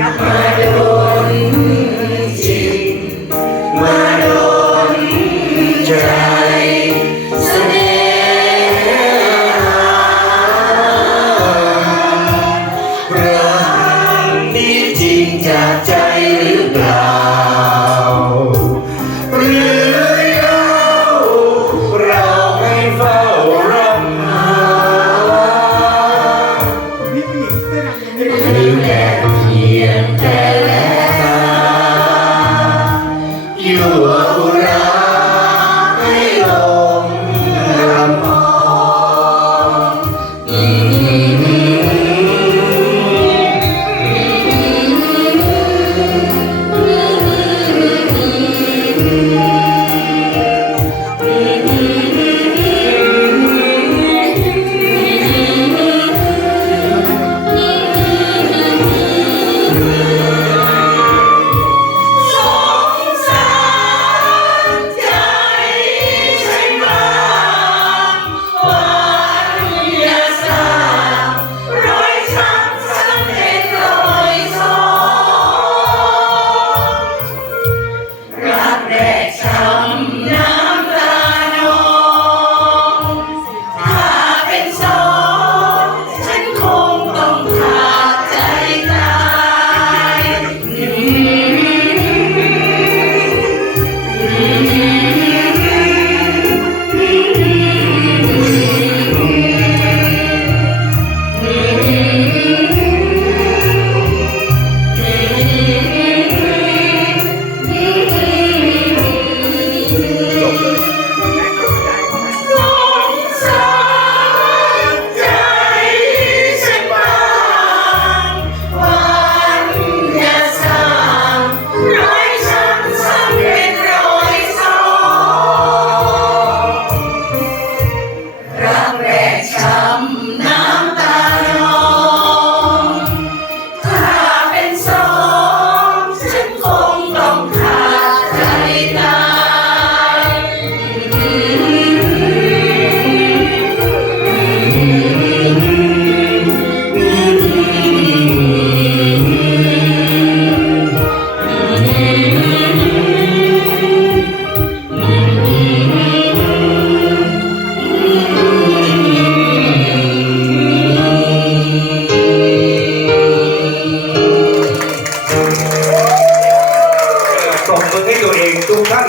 Maron, Maron,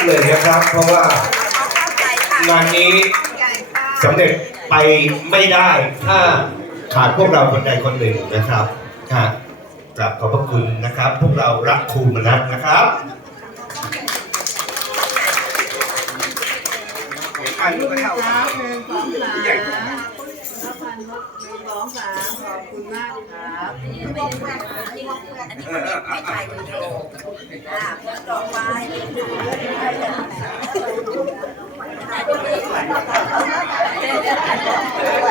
เลยนะครับ เพราะว่างานนี้สำเร็จไปไม่ได้ ถ้าขาดพวกเราคนใดคนหนึ่งนะครับค่ะกราบขอบพระคุณนะครับ พวกเรารักครูมนัสนะครับอ่านดูกันเท่าครับหนึ่งสองสาม ใหญ่รับพันหนึ่งสองสามขอบคุณมากครับเออเออเออเออรับ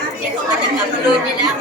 ว่าก็จะเมษาเนี่ยเขามาจะกลับมาเลยนี่แล้ว